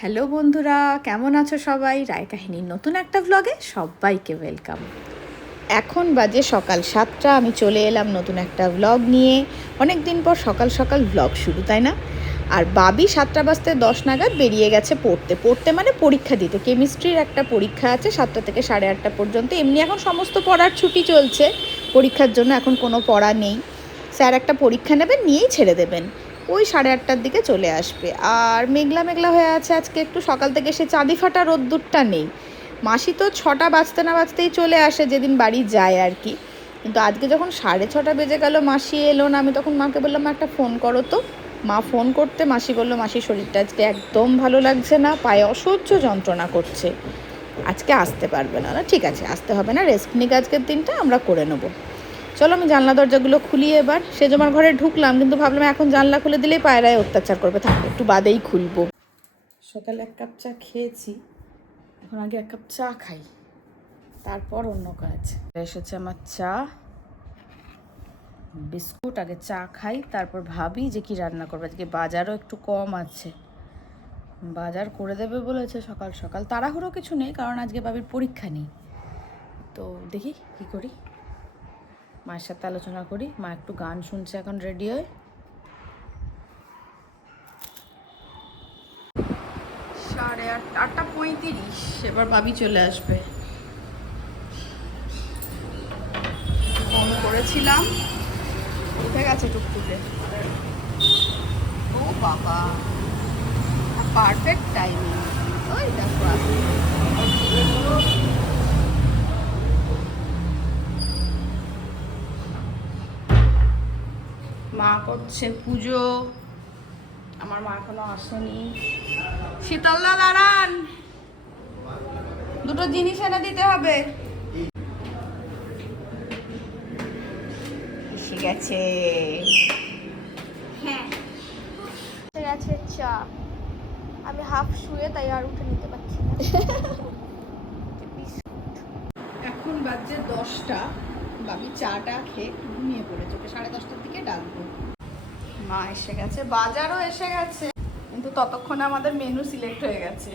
Hello বন্ধুরা, কেমন আছো সবাই? রায় কাহিনীর নতুন একটা ব্লগে সবাইকে ওয়েলকাম এখন বাজে সকাল সাতটা, আমি চলে এলাম নতুন একটা ব্লগ নিয়ে। অনেক দিন পর সকাল সকাল ব্লগ শুরু, তাই না? আর বাবি সাতটা বাজতে দশ নাগাদ বেরিয়ে গেছে পড়তে। পড়তে মানে পরীক্ষা দিতে। কেমিস্ট্রির একটা পরীক্ষা আছে, সাতটা থেকে সাড়ে আটটা পর্যন্ত। এমনি এখন সমস্ত পড়ার ছুটি চলছে। পরীক্ষার জন্য এখন কোনো পড়া নেই। স্যার একটা পরীক্ষা নেবেন, নিয়েই ছেড়ে দেবেন। ওই সাড়ে আটটার দিকে চলে আসবে। আর মেঘলা মেঘলা হয়ে আছে আজকে একটু সকাল থেকে সে চাঁদি ফাটা রোদ্দুরটা নেই। মাসি তো ছটা বাজতে না বাজতেই চলে আসে যেদিন বাড়ি যায় আর কি। কিন্তু আজকে যখন সাড়ে ছটা বেজে গেল মাসি এলো না আমি তখন মাকে বললাম "মা, একটা ফোন করো তো। মা ফোন করতে মাসি বলল মাসির শরীরটা আজকে একদম ভালো লাগছে না পায়ে অসহ্য যন্ত্রণা করছে। আজকে আসতে পারবে না। না ঠিক আছে আসতে হবে না রেস্ট নিক আজকের দিনটা আমরা করে নেব। চলো আমি জানলা দরজাগুলো খুলি এবার। সেজমার ঘরে ঢুকলাম, কিন্তু ভাবলাম এখন জানলা খুলে দিলেই পায়রায় অত্যাচার করবে। থাকবে একটু বাদেই খুলবো। সকালে এক কাপ চা খেয়েছি, এখন আগে এক কাপ চা খাই, তারপর অন্য কাজ এসেছে আমার চা, বিস্কুট, আগে চা খাই, তারপর ভাবি যে কি রান্না করব। আজকে বাজারও একটু কম আছে। বাজার করে দেবে বলেছে সকাল সকাল। তাড়াহুড়ো কিছু নেই, কারণ আজকে বাবির পরীক্ষা নেই। তো দেখি কি করি। মায়ের সাথে আলোচনা করি। মা একটু গান শুনছে এখন রেডি হয়ে। সাড়ে আট আটটা পঁয়ত্রিশ। এবার বাবি চলে আসবে। ফোন করেছিলাম। উঠে গেছে টুকটুকে। ও বাবা পারফেক্ট টাইমিং ওই দেখো আসছে। করছে পুজো। আমার মা এখনও আসেনি। শীতলদা দাঁড়ান। দুটো জিনিস এনে দিতে হবে। এসে গেছে। হ্যাঁ। গেছে চা। আমি হাফ শুয়ে তাই আর উঠে নিতে পারছি না। এখন বাজছে দশটা। বাবি চাটা খেয়ে ঘুমিয়ে পড়েছে। ওকে সাড়ে দশটার দিকে ডাকবো। মা এসে গেছে বাজারও এসে গেছে। কিন্তু ততক্ষণে আমাদের মেনু সিলেক্ট হয়ে গেছে।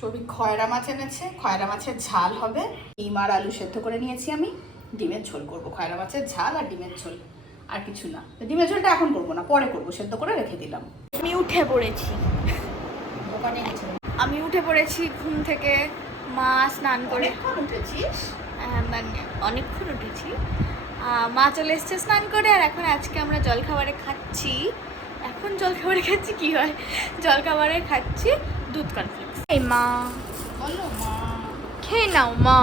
সবই খয়রা মাছ এনেছে খয়রা মাছের ঝাল হবে। ডিম আর আলু সেদ্ধ করে নিয়েছি আমি। ডিমের ঝোল করব খয়রা মাছের ঝাল আর ডিমের ঝোল। আর কিছু না। ডিমের ঝোলটা এখন করব না পরে করব সেদ্ধ করে রেখে দিলাম। আমি উঠে পড়েছি। দোকানে আমি উঠে পড়েছি ঘুম থেকে মা স্নান করে অনেকক্ষণ উঠেছিস? আহ, মানে অনেকক্ষণ উঠেছি। মা চলে এসছে স্নান করে আর এখন আজকে আমরা জলখাবারে খাচ্ছি। এখন জলখাবারে খাচ্ছি কি হয়? জলখাবারে খাচ্ছি দুধ কনফ্লেক্স এই মা। বলো মা। খেয়ে নাও মা।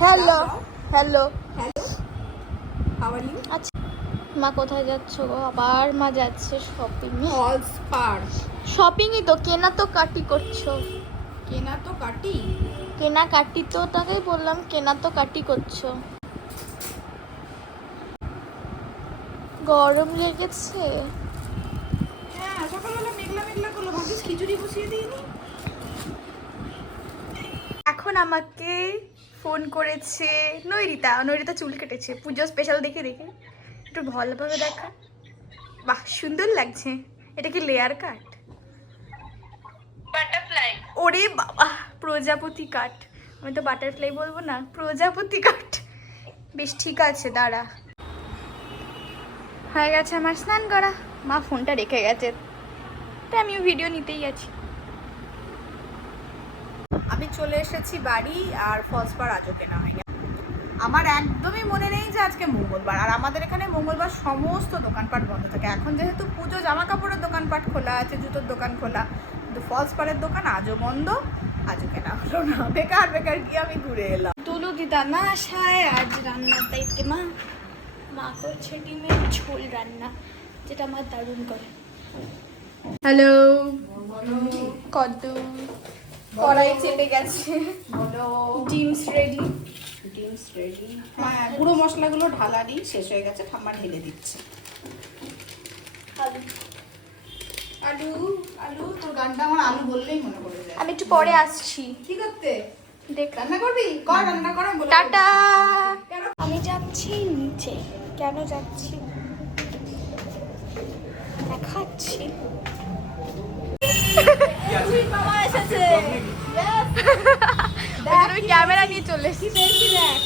Hello hello how are you আচ্ছা। মা কোথায় যাচ্ছ গো? আবার মা যাচ্ছে শপিং শপিংই তো কেনা তো কাটি করছ। কেনা তো কাটি কেনা কাটি তো তাকেই বললাম কেনা তো কাটি করছ। গরম লেগেছে। হ্যাঁ সকালবেলা মেঘলা মেঘলা করল ভাবিস খিচুড়ি বসিয়ে দিইনি। এখন আমাকে ফোন করেছে নৈরিতা। নৈরিতা চুল কেটেছে। পুজো স্পেশাল দেখে দেখে। একটু ভালোভাবে দেখা। বাহ সুন্দর লাগছে। এটা কি লেয়ার কাট বাটারফ্লাই ওরে বাবা। প্রজাপতি কাট আমি তো বাটারফ্লাই বলব না, প্রজাপতি কাট বেশ ঠিক আছে, দাঁড়া। হয়ে গেছে আমার স্নান করা। মা ফোনটা রেখে গেছে। তাই আমিও ভিডিও নিতেই আছি। আমি চলে এসেছি বাড়ি আর ফলস পার আজও কেনা হয়নি। আমার একদমই মনে নেই যে আজকে মঙ্গলবার। আর আমাদের এখানে মঙ্গলবার সমস্ত দোকানপাট বন্ধ থাকে। এখন যেহেতু পুজো জামা কাপড়ের দোকানপাট খোলা আছে, জুতোর দোকান খোলা। কিন্তু ফলস পাড়ের দোকান আজও বন্ধ। আজও কেনা হলো না। বেকার বেকার গিয়ে আমি ঘুরে এলাম। তুলু দিদা না আসায়। আজ রান্নার দায়িত্বে মা মা করছে ডিমের ঝোল রান্না যেটা আমার দারুণ করে। হ্যালো। কত কড়াই চেপে গেছে। বলো। ডিমস রেডি ডিমস রেডি হ্যাঁ গুঁড়ো মশলাগুলো ঢালা দিই শেষ হয়ে গেছে ঠাম্মা ঢেলে দিচ্ছে। আলু আলু? তোর গানটা আমার আলু বললেই মনে পড়ে যায়। আমি একটু পরে আসছি। কি করতে দেখ। রান্না করবি? কর রান্না কর টাটা। আমি যাচ্ছি নিচে। কেন যাচ্ছি? দেখাচ্ছি। বাবা এসেছে। ক্যামেরা নিয়ে চলে এসেছি। দেখি দেখ।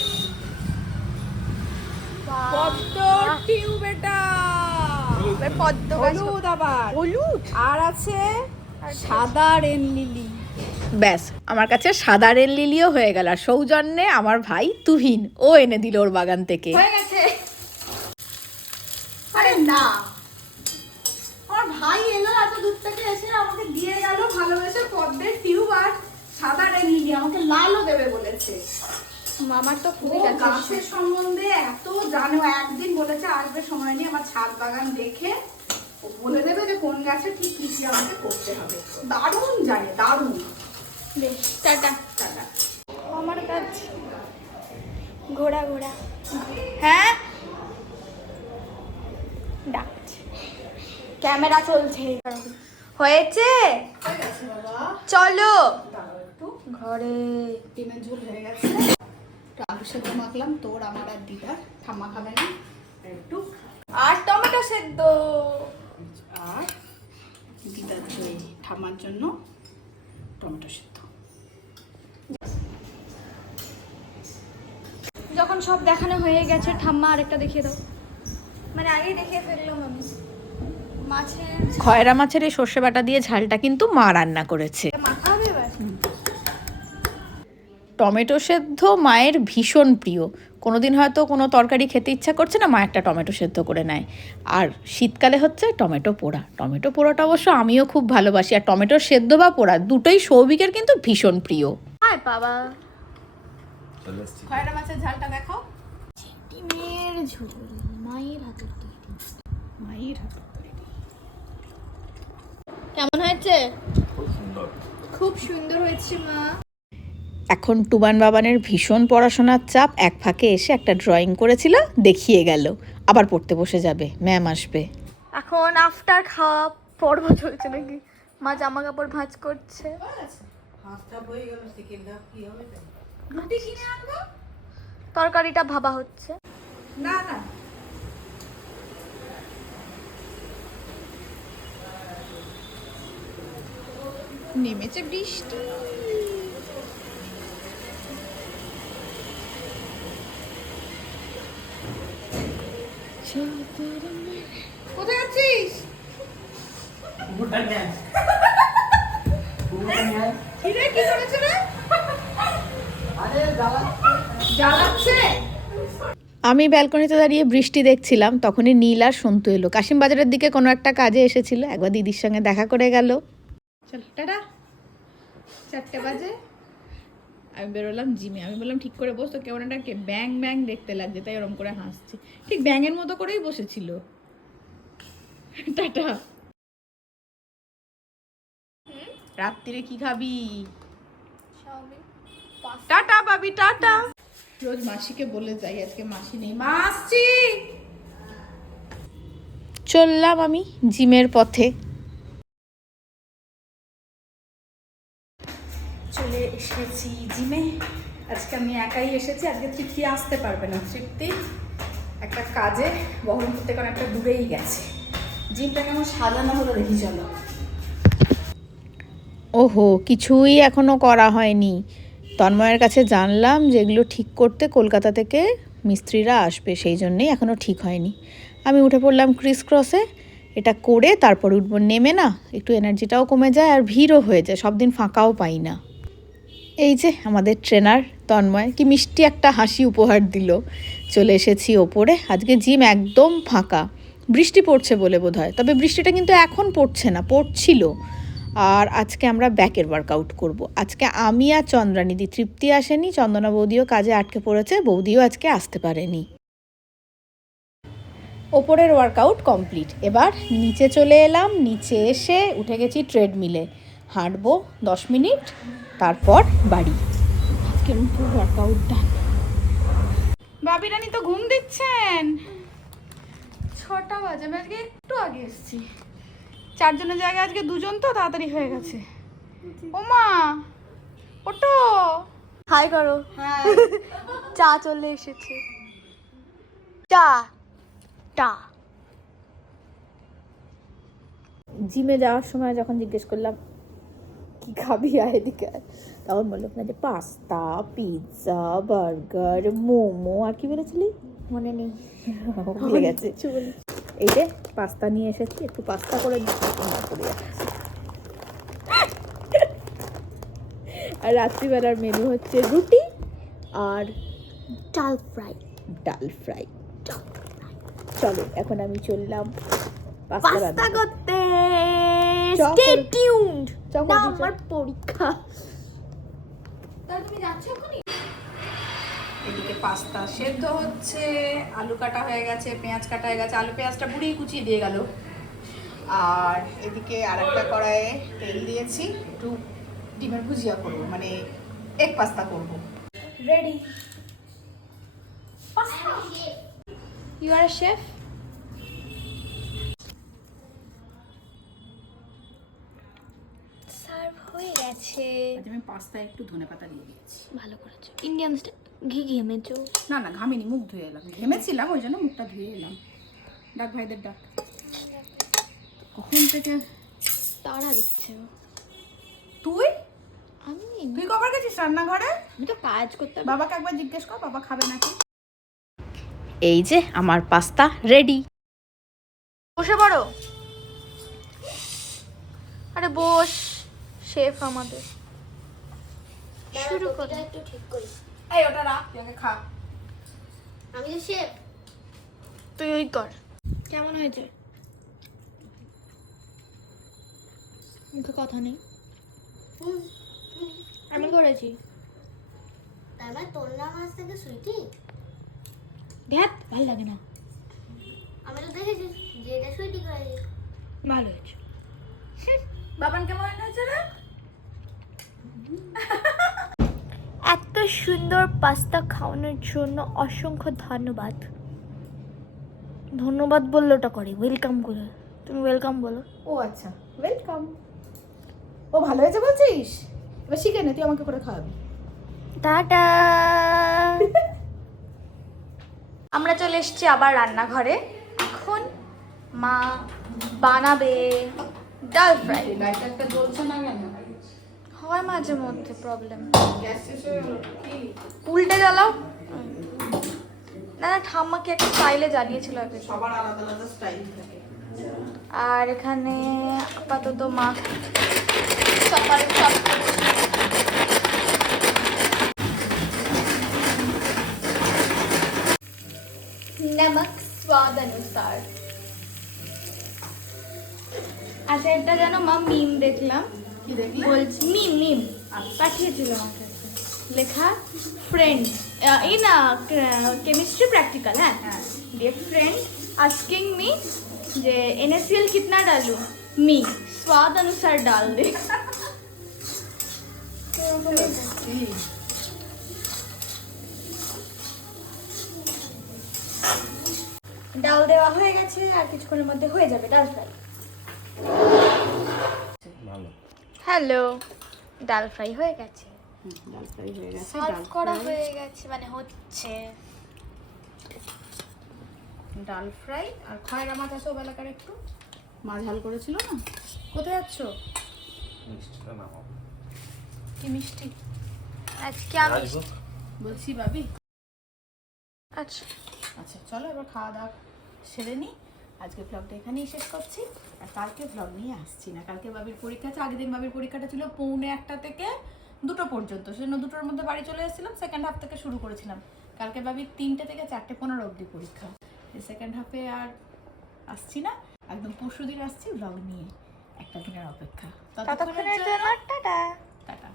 বড্ড টিউব এটা। পদ্ম গাছ। হলুদ আবার। হলুদ? আর আছে সাদা রেন লিলি। ব্যাস আমার কাছে সাদা রেল লিলিও হয়ে গেল। আর সৌজন্যে আমার ভাই তুহিন ও এনে দিল ওর বাগান থেকে। হয়ে গেছে। আরে না। আমার ভাই এলো এত দূর থেকে এসে আমাকে দিয়ে গেল ভালোবেসে পদ্মের টিউব আর সাদা রেন লিলি আমাকে লালও দেবে বলেছে। মামার তো খুবই গাছের সম্বন্ধে এত জানো একদিন বলেছে আসবে সময় নিয়ে আমার ছাদ বাগান দেখে। ও বলে দেবে যে কোন গাছে ঠিক কি কি আমাকে করতে হবে। দারুণ জানে দারুণ। বেশ টাটা। টাটা। আমার কাজ। ঘোড়া ঘোড়া হ্যাঁ? ডাকছে। ক্যামেরা চলছে। হয়েছে? হয়ে চলো। ঘরে। ডিমের ঝোল হয়ে গেছে। সেদ্ধ মাখলাম তোর আমার আর দিদার। ঠাম্মা খাবে না। একটু। আর টমেটো সেদ্ধ। আর দিদার ঠাম্মার জন্য টমেটো সেদ্ধ। যখন সব দেখানো হয়ে গেছে ঠাম্মা আরেকটা দেখিয়ে দাও। মানে আগেই দেখিয়ে ফেললাম আমি। মাছের খয়রা মাছের এই সর্ষে বাটা দিয়ে ঝালটা কিন্তু মা রান্না করেছে মাখা হবে এবার টমেটো সেদ্ধ মায়ের ভীষণ প্রিয়। কোনো দিন হয়তো কোনো তরকারি খেতে ইচ্ছা করছে না মা একটা টমেটো সেদ্ধ করে নেয়। আর শীতকালে হচ্ছে টমেটো পোড়া। টমেটো পোড়াটা অবশ্য আমিও খুব ভালোবাসি। আর টমেটো সেদ্ধ বা পোড়া দুটোই সৌভিকের কিন্তু ভীষণ প্রিয়। আয় বাবা। খয়রা মাছের ঝালটা দেখাও ডিমের ঝোল মায়ের হাতের তৈরি। মায়ের হাতে তৈরি। কেমন হয়েছে? খুব সুন্দর হয়েছে মা। এখন টুবান বাবানের ভীষণ পড়াশোনার চাপ এক ফাঁকে এসে একটা ড্রয়িং করেছিল দেখিয়ে গেল। আবার পড়তে বসে যাবে ম্যাম আসবে। এখন আফটার খাওয়া পর্ব চলছে নাকি? মা জামা কাপড় ভাঁজ করছে। তরকারিটা ভাবা হচ্ছে। না না। নেমেছে বৃষ্টি। কোথায় আছিস কি করেছে রে? জ্বালাচ্ছে? আমি ব্যালকনিতে দাঁড়িয়ে বৃষ্টি দেখছিলাম তখনই নীল আর সন্তু এলো। কাশিম বাজারের দিকে কোনো একটা কাজে এসেছিল একবার দিদির সঙ্গে দেখা করে গেল। চল টাটা। চারটে বাজে। আমি বেরোলাম জিমে। আমি বললাম ঠিক করে বসতো কেমন একটা কে ব্যাং ব্যাং দেখতে লাগছে। তাই ওরম করে হাসছি। ঠিক ব্যাঙের মতো করেই বসেছিল। টাটা। রাত্রিরে কি খাবি? টাটা পাবি টাটা। রোজ মাসিকে বলে যাই আজকে মাসি নেই। মা আসছি। চললাম আমি জিমের পথে। এসেছি জিমে। আজকে আমি একাই এসেছি, আজকে তৃপ্তি আসতে পারবে না। তৃপ্তি একটা কাজে, বহরমপুর থেকে অনেকটা দূরেই গেছে। জিমটা কেমন সাজানো হলো দেখি, চলো। ওহো, কিছুই এখনও করা হয়নি। তন্ময়ের কাছে জানলাম যেগুলো ঠিক করতে কলকাতা থেকে মিস্ত্রিরা আসবে, সেই জন্যেই এখনও ঠিক হয়নি। আমি উঠে পড়লাম ক্রিস ক্রসে, এটা করে তারপর উঠবো। নেমে না, একটু এনার্জিটাও কমে যায় আর ভিড়ও হয়ে যায় সব দিন ফাঁকাও পাই না। এই যে আমাদের ট্রেনার তন্ময়, কি মিষ্টি একটা হাসি উপহার দিল। চলে এসেছি ওপরে। আজকে জিম একদম ফাঁকা। বৃষ্টি পড়ছে বলে বোধ হয় তবে বৃষ্টিটা কিন্তু এখন পড়ছে না, পড়ছিল। আর আজকে আমরা ব্যাকের ওয়ার্কআউট করব। আজকে আমি আর চন্দ্রানিদি তৃপ্তি আসেনি। চন্দনা বৌদিও কাজে আটকে পড়েছে। বৌদিও আজকে আসতে পারেনি। ওপরের ওয়ার্কআউট কমপ্লিট এবার নিচে চলে এলাম। নিচে এসে উঠে গেছি ট্রেডমিলে হাঁটবো দশ মিনিট। তারপর বাড়ি। আজকে পুরো ওয়ার্কআউট বাবি রানী তো ঘুম দিচ্ছেন। ছটা বাজে আমি আজকে একটু আগে এসেছি। চারজনের জায়গায় আজকে দুজন তো তাড়াতাড়ি হয়ে গেছে। ওমা ওটো হাই করো। চা চলে এসেছে। চা। টা। জিমে যাওয়ার সময় যখন জিজ্ঞেস করলাম কি খাবি? আয় তখন বলল না যে পাস্তা পিৎজা বার্গার মোমো। আর কি বলেছিলি? মনে নেই। ভুলে গেছে। এই যে পাস্তা নিয়ে এসেছি। একটু পাস্তা করে করে আর রাত্রিবেলার মেনু হচ্ছে রুটি আর ডাল ফ্রাই। ডাল ফ্রাই। চলো এখন আমি চললাম পাস্তা করতে। স্টে টিউনড না আমার পরীক্ষা। তাহলে তুমি যাচ্ছ এখনই? এদিকে পাস্তা সেদ্ধ হচ্ছে আলু কাটা হয়ে গেছে পেঁয়াজ কাটা হয়ে গেছে আলু পেঁয়াজটা বুড়িয়ে কুচিয়ে দিয়ে গেল। আর এদিকে আরেকটা কড়াইয়ে তেল দিয়েছি একটু ডিমের ভুজিয়া করব মানে এক পাস্তা করব। রেডি ইউ আর শেফ গেছে আজ আমি পাস্তায় একটু ধনেপাতা দিয়ে দিয়েছি। ভালো করেছ। ইন্ডিয়ান ঘি ঘেমেছো? না না ঘামিনি মুখ ধুয়ে এলাম। ঘেমেছিলাম ওই জন্য মুখটা ধুয়ে এলাম। ডাক ভাইদের ডাক। কখন থেকে? তাড়া দিচ্ছে। তুই? আমি? তুই কবার গেছিস রান্নাঘরে? আমি তো কাজ করতে বাবাকে একবার জিজ্ঞেস কর বাবা খাবে নাকি? এই যে আমার পাস্তা রেডি বসে পড়ো। আরে বস। শেফ আমাদের। শুরু করো একটু ঠিক করি। এই ওটা রাখ তুই আগে খা। আমি তো শেফ। তুই ওই কর। কেমন হয়েছে? মুখে কথা নেই। আমি করেছি। তার মানে তোর নাম আজ থেকে সুইটি? ধ্যাত ভালো লাগে না। আমি তো দেখেছি যে এটা সুইটি করেছি। ভালো হয়েছে। বাবান কেমন হয়েছে রে? এত সুন্দর পাস্তা খাওয়ানোর জন্য অসংখ্য ধন্যবাদ। ধন্যবাদ বললে ওটা করে ওয়েলকাম করে। তুমি ওয়েলকাম বলো। ও আচ্ছা ওয়েলকাম ও ভালো হয়েছে বলছিস? এবার শিখে নে তুই আমাকে করে খাওয়াবি। টাটা। আমরা চলে এসেছি আবার রান্নাঘরে। এখন মা বানাবে ডাল ফ্রাই। লাইটারটা জ্বলছে না কেন? হয় মাঝে মধ্যে প্রবলেম উল্টে জ্বালাও। না না ঠাম্মাকে একটা স্টাইলে জ্বালিয়েছিল আগে। সবার আলাদা আলাদা স্টাইল থাকে। আর এখানে আপাতত মা সকালে সব নমক স্বাদ অনুসার। আচ্ছা এটা যেন মা মিম দেখলাম। বলছি মিম মিম। পাঠিয়েছিল আমাকে। লেখা ফ্রেন্ড ইন কেমিস্ট্রি প্র্যাকটিক্যাল হ্যাঁ? দিয়ে ফ্রেন্ড আস্কিং মি যে এনএসিএল কিতনা ডালু? মি স্বাদ অনুসার ডাল দে। ডাল দেওয়া হয়ে গেছে আর কিছুক্ষণের মধ্যে হয়ে যাবে ডাল ফ্রাই হ্যালো ডাল ফ্রাই হয়ে গেছে। ডাল ফ্রাই হয়ে গেছে ডাল করা হয়ে গেছে মানে হচ্ছে। ডাল ফ্রাই আর খয়রা মাছ আছে ও বেলাকার একটু। মাছ ঝাল করেছিল না? কোথায় যাচ্ছ? কি মিষ্টি? আজকে আমি বলছি ভাবি। আচ্ছা। আচ্ছা চলো এবার খাওয়া দাওয়া সেরে নিই আজকে ব্লগটা এখানেই শেষ করছি। আর কালকে ব্লগ নিয়ে আসছি না। কালকে বাবির পরীক্ষা আছে আগের দিন বাবির পরীক্ষাটা ছিল পৌনে একটা থেকে দুটো পর্যন্ত। সেজন্য দুটোর মধ্যে বাড়ি চলে এসেছিলাম সেকেন্ড হাফ থেকে শুরু করেছিলাম। কালকে বাবির তিনটে থেকে চারটে পনেরো অবধি পরীক্ষা। সেকেন্ড হাফে আর আসছি না। একদম পরশু দিন আসছি ব্লগ নিয়ে। একটা দিনের অপেক্ষা। ততক্ষণের জন্য টাটা। টাটা।